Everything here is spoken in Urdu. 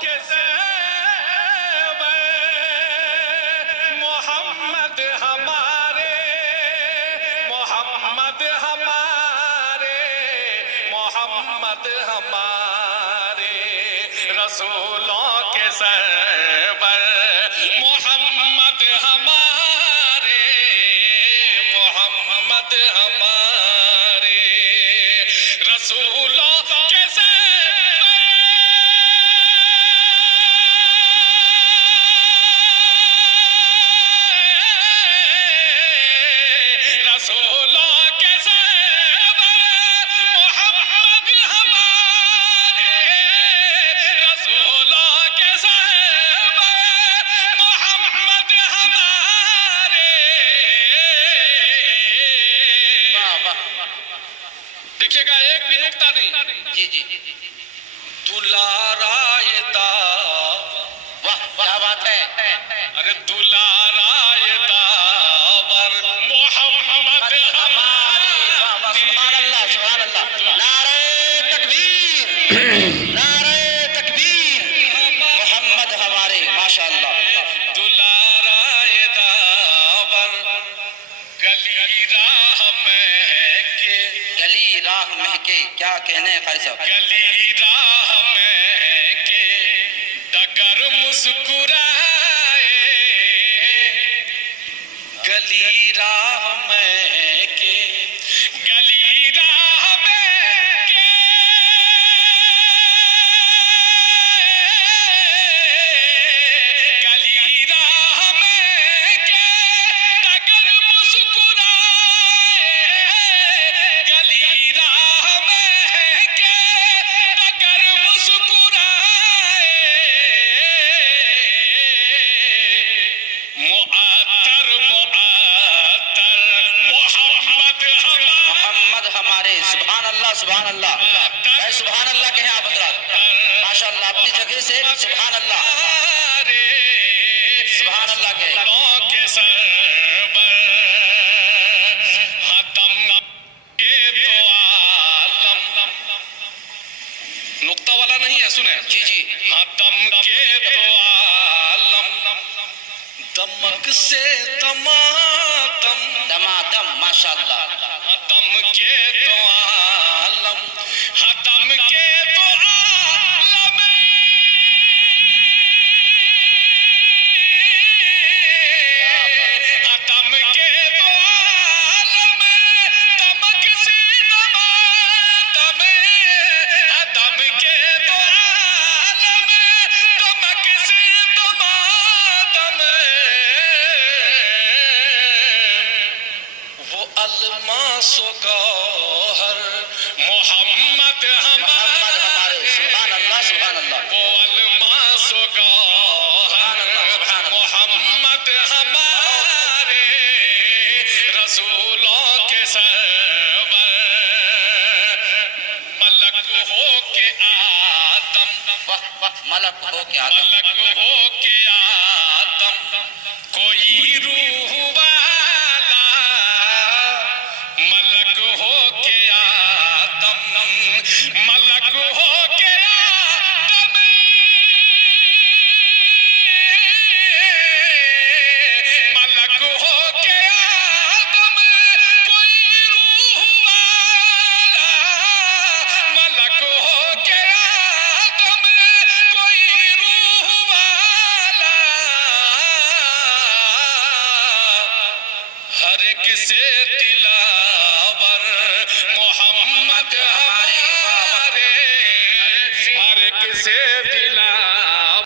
کے زیور محمد ہمارے محمد ہمارے محمد ہمارے رسولوں کے زیور محمد ہمارے محمد ہمارے رسولوں کے زیور رسولوں کے زیور محمد ہمارے رسولوں کے زیور محمد ہمارے دیکھئے گا ایک بھی نکتہ نہیں جی دلارائے واہ کیا بات ہے ارے دلارائے داور محمد ہمارے سبحان اللہ سبحان اللہ نعرہ تکبیر نعرہ تکبیر محمد ہمارے ماشاءاللہ دلارائے داور گلی راہ مہکے گلی راہ مہکے کیا کہنے ہیں قاری صاحب گلی راہ مہکے ڈگر مسکرائے گلی راہ مہکے گلی راہ مہکے گلی راہ مہکے ڈگر مسکرائے گلی راہ مہکے ڈگر مسکرائے معطر معطر محمد محمد ہمارے سبحان اللہ سبحان اللہ اے سبحان اللہ کہیں آپ حضرات ماشاءاللہ اپنی جگہ سے سبحان اللہ سبحان اللہ کہیں رسولوں کے سرور ختم کے تو عالم نقطہ والا نہیں ہے سنیں جی ختم کے تو عالم دمک سے دمادم دمادم ماشاءاللہ ختم کے تو عالم ختم کے تو عالم ختم کے تو عالم دمک سے دمادم ختم کے تو عالم دمک سے دمادم وہ الماس و گوہر محمد ہمارے سبحان اللہ سبحان اللہ وہ الماس و گوہر محمد ہمارے رسولوں کے سرور ملک ہو کے آدم واہ واہ ملک ہو کے آدم ملک ہو کے آدم کوئی روح والا ملک ہو کے آدم ملک ہو کے آدم ملک ہو کے آدم کوئی روح والا ملک ہو کے آدم کوئی روح والا ہر ایک سے دلاور محمد ہمارے ہر ایک سے